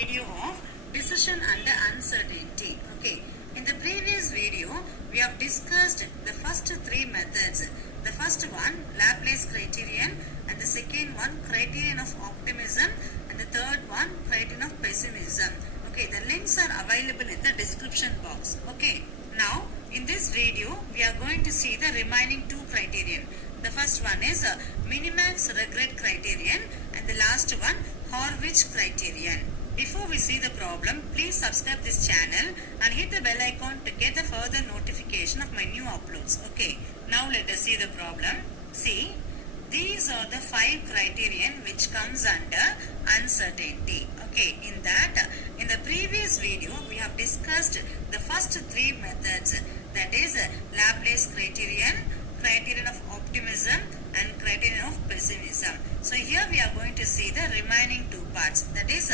video of decision under uncertainty. Okay, in the previous video we have discussed the first three methods. The first one, Laplace criterion, and the second one, criterion of optimism, and the third one, criterion of pessimism. Okay, the links are available in the description box. Okay, now in this video we are going to see the remaining two criterion. The first one is Minimax Regret criterion, and the last one, Horwich criterion. Before we see the problem, please subscribe this channel and hit the bell icon to get the further notification of my new uploads. Okay, now let us see the problem. See, these are the 5 criterion which comes under uncertainty. Okay, in the previous video we have discussed the first 3 methods, that is Laplace criterion, criterion of optimism, and criterion of pessimism. So here we are going to see the remaining 2 parts, that is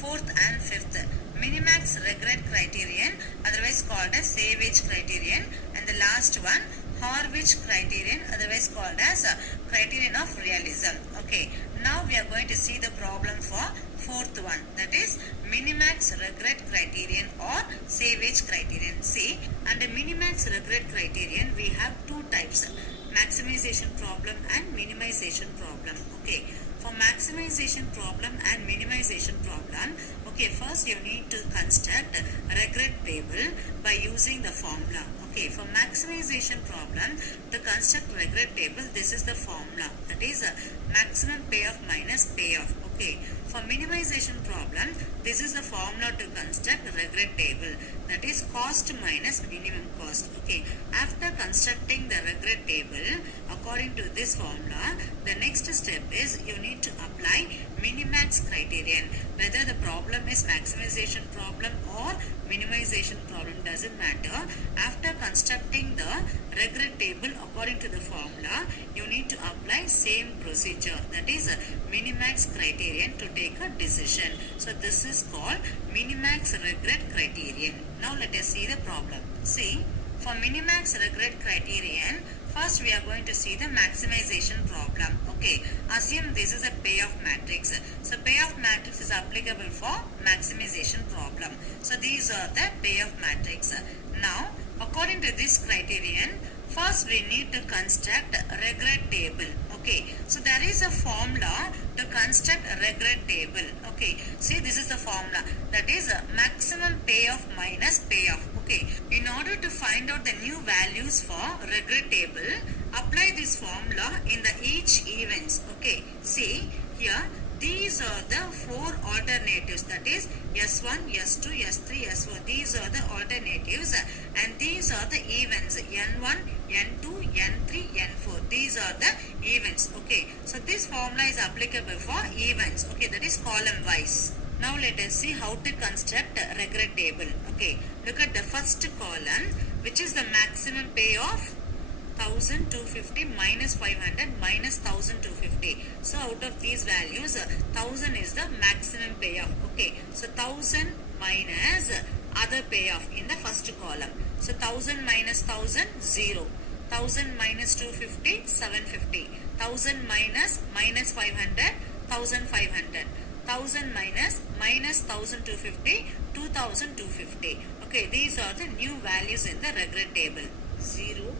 4th and 5th. Minimax Regret criterion, otherwise called as Savage criterion, and the last one, Horwich criterion, otherwise called as criterion of realism. Okay, now we are going to see the problem for 4th one, that is Minimax Regret criterion or Savage criterion. See, under Minimax Regret criterion we have 2 types, maximization problem and minimization problem. Okay, for maximization problem and minimization problem, okay, first you need to construct a regret table by using the formula. Okay, for maximization problem, to construct regret table, this is the formula, that is maximum payoff minus payoff. Okay, for minimization problem, this is the formula to construct regret table, that is cost minus minimum cost. Okay, after constructing the regret table according to this formula, the next step is you need to apply minimax criterion. Whether the problem is maximization problem or minimization problem, doesn't matter. After constructing the regret table according to the formula, you need to apply same procedure, that is minimax criterion, to take a decision. So this is called minimax regret criterion. Now let us see the problem. See, for minimax regret criterion, first we are going to see the maximization problem. Okay, assume this is a payoff matrix. So payoff matrix is applicable for maximization problem. So these are the payoff matrix. Now, according to this criterion, first we need to construct a regret table. Okay, so there is a formula to construct a regret table. Okay, see, this is the formula, that is maximum payoff minus payoff. Okay, in order to find out the new values for regret table, apply this formula in the each events. Okay, see here, these are the 4 alternatives, that is S1, S2, S3, S4. These are the alternatives and these are the events, N1, N2, N3, N4. These are the events. Okay, so this formula is applicable for events. Okay, that is column wise. Now let us see how to construct a regret table. Okay, look at the first column, which is the maximum payoff 1250 minus 500 minus 1250. So out of these values, 1000 is the maximum payoff. Okay, so 1000 minus other payoff in the first column. So 1000 minus 1000, 0. 1000 minus 250, 750. 1000 minus 500, 1500. 1000 minus 1250, 2250. Okay, these are the new values in the regret table. 0,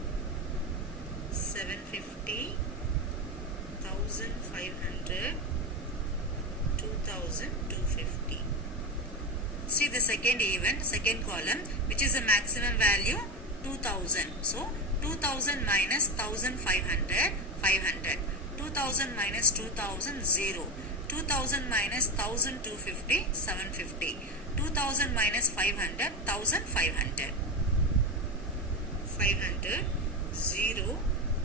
750, 1500, 2250. See the second event, second column, which is the maximum value 2000. So 2000 minus 1500, 500. 2000 minus 2000, 0. 2000 minus 1250, 750. 2000 minus 500, 1500. 500, 0,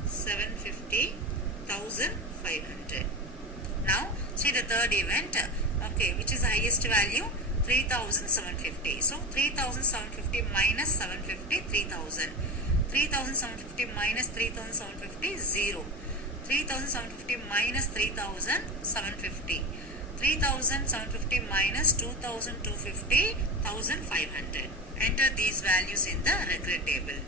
750, 1500. Now see the third event, okay, which is the highest value, 3750. So 3750 minus 750, 3000. 3750 minus 3750, 0. 3750 minus 3750. 3750 minus 2250, 1500. Enter these values in the regret table.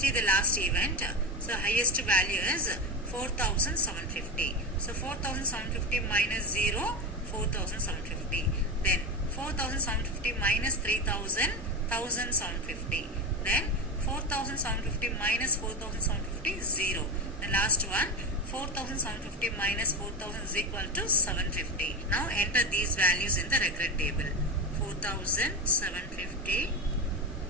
See the last event. So highest value is 4750. So 4750 minus 0, 4750. Then 4750 minus 3000, 1750. Then 4750 minus 4750, 0. The last one, 4750 minus 4000 is equal to 750. Now enter these values in the regret table. 4750,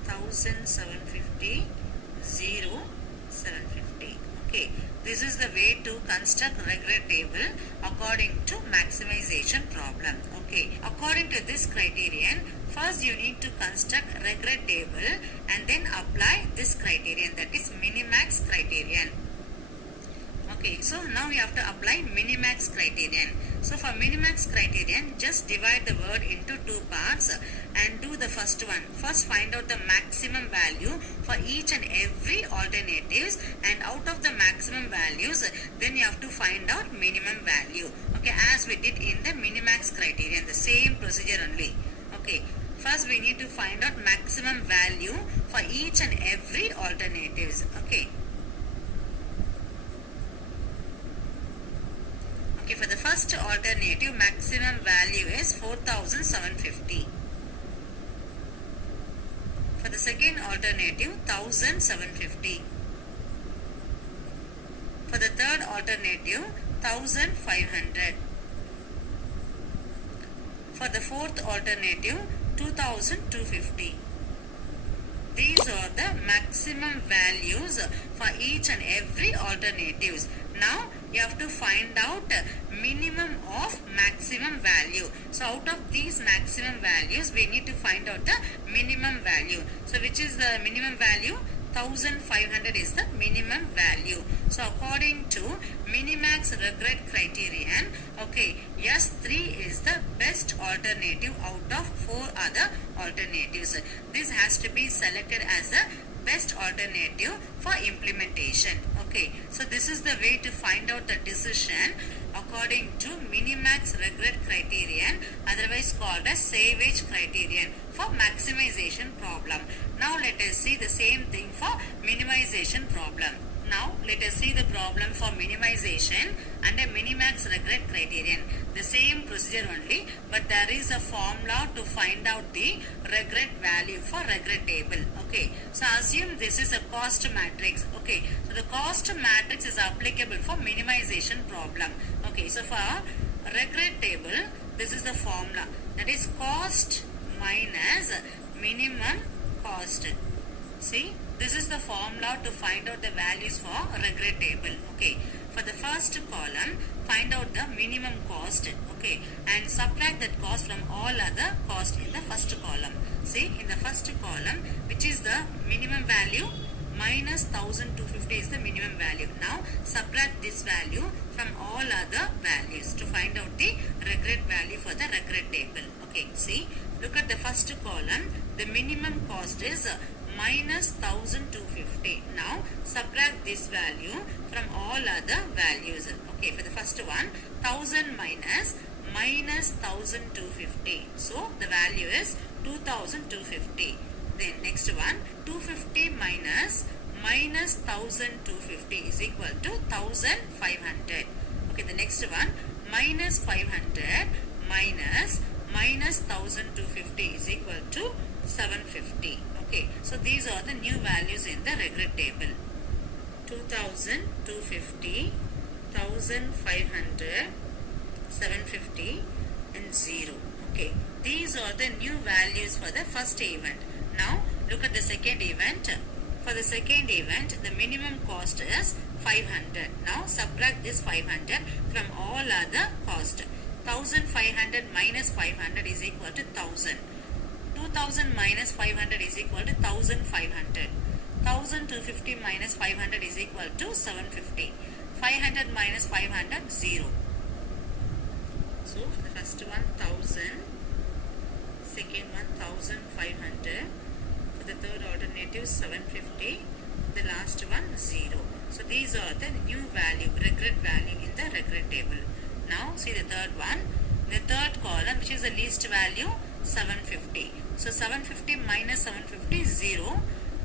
1750, 0, 750. Okay, this is the way to construct regret table according to maximization problem. Okay, according to this criterion, first you need to construct regret table and then apply this criterion, that is minimax criterion. Okay, so now we have to apply minimax criterion. So for minimax criterion, just divide the word into two parts and do the first one. First find out the maximum value for each and every alternatives, and out of the maximum values, then you have to find out minimum value. Okay, as we did in the minimax criterion, the same procedure only. Okay, first we need to find out maximum value for each and every alternatives. Okay. Okay, for the first alternative, maximum value is 4750. For the second alternative, 1750. For the third alternative, 1500. For the fourth alternative, 2250. These are the maximum values for each and every alternatives. Now you have to find out minimum of maximum value. So out of these maximum values, we need to find out the minimum value. So which is the minimum value? 1500 is the minimum value. So according to minimax regret criterion, okay, S3 is the best alternative out of 4 other alternatives. This has to be selected as the best alternative for implementation. Okay, so this is the way to find out the decision according to minimax regret criterion, otherwise called as savage criterion for maximization problem. Now let us see the same thing for minimization problem. Now let us see the problem for minimization under minimax regret criterion. The same procedure only, but there is a formula to find out the regret value for regret table. Okay, so assume this is a cost matrix. Okay, so the cost matrix is applicable for minimization problem. Okay, so for regret table, this is the formula, that is cost minus minimum cost. See, this is the formula to find out the values for regret table. Okay, for the first column, find out the minimum cost. Okay, and subtract that cost from all other cost in the first column. See, in the first column, which is the minimum value, minus 1250 is the minimum value. Now subtract this value from all other values to find out the regret value for the regret table. Okay, see, look at the first column. The minimum cost is minus 1250. Now subtract this value from all other values. Okay, for the first one, 1000 minus 1250. So the value is 2250. Then next one, 250 minus 1250 is equal to 1500. Okay, the next one, minus 500 minus 1250 is equal to 750. Okay, so these are the new values in the regret table. 2250, 1500, 750 and 0. Okay, these are the new values for the first event. Now look at the second event. For the second event, the minimum cost is 500. Now subtract this 500 from all other cost. 1500 minus 500 is equal to 1000. 2000 minus 500 is equal to 1500. 1250 minus 500 is equal to 750. 500 minus 500, 0. So for the first one, 1000. Second one, 1500. For the third alternative, 750. The last one, 0. So these are the new value, regret value in the regret table. Now see the third one. The third column, which is the least value, 750. So 750 minus 750 is 0.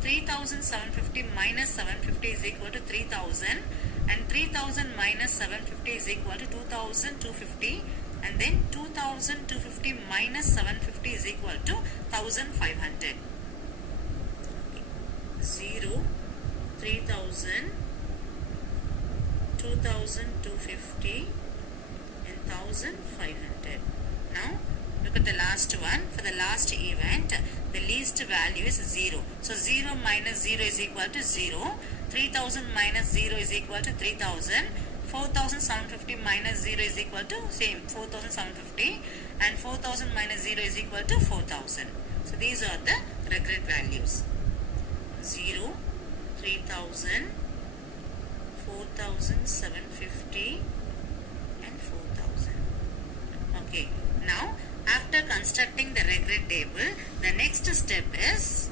3750 minus 750 is equal to 3000, and 3000 minus 750 is equal to 2250, and then 2250 minus 750 is equal to 1500. 0, 3000, 2250 and 1500. Now look at the last one. For the last event, the least value is 0. So 0 minus 0 is equal to 0. 3000 minus 0 is equal to 3000. 4750 minus 0 is equal to same 4750, and 4000 minus 0 is equal to 4000. So these are the regret values. 0, 3000, 4750 and 4000. Okay, now after constructing the regret table, the next step is,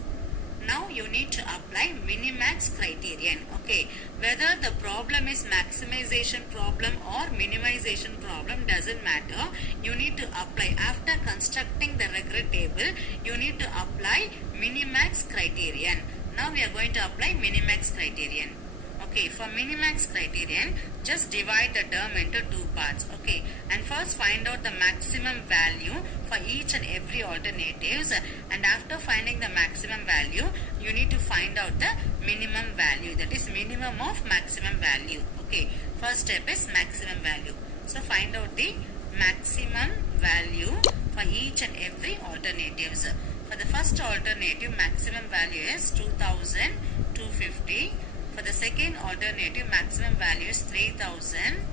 now you need to apply minimax criterion. Okay, whether the problem is maximization problem or minimization problem doesn't matter. You need to apply, after constructing the regret table, you need to apply minimax criterion. Now we are going to apply minimax criterion. Okay, for minimax criterion, just divide the term into two parts. Okay, and first find out the maximum value for each and every alternatives, and after finding the maximum value, you need to find out the minimum value, that is minimum of maximum value. Okay, first step is maximum value. So find out the maximum value for each and every alternatives. For the first alternative, maximum value is 2250. For the second alternative, maximum value is 3000.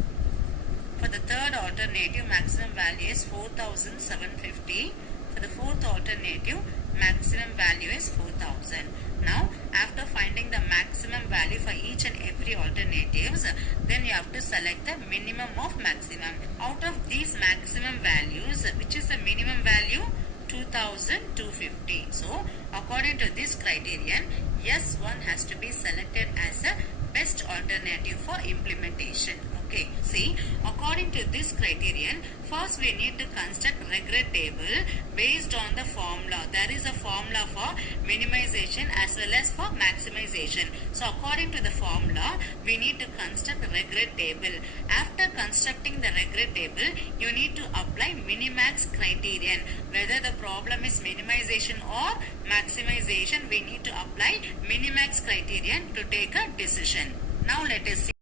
For the third alternative, maximum value is 4750. For the fourth alternative, maximum value is 4000. Now, after finding the maximum value for each and every alternatives, then you have to select the minimum of maximum. Out of these maximum values, which is the minimum value? 2250. So, according to this criterion, S1 has to be selected as a best alternative for implementation. Okay, see, according to this criterion, first we need to construct regret table based on the formula. There is a formula for minimization as well as for maximization. So according to the formula, we need to construct a regret table. After constructing the regret table, you need to apply minimax criterion. Whether the problem is minimization or maximization, we need to apply minimax criterion to take a decision. Now let us see.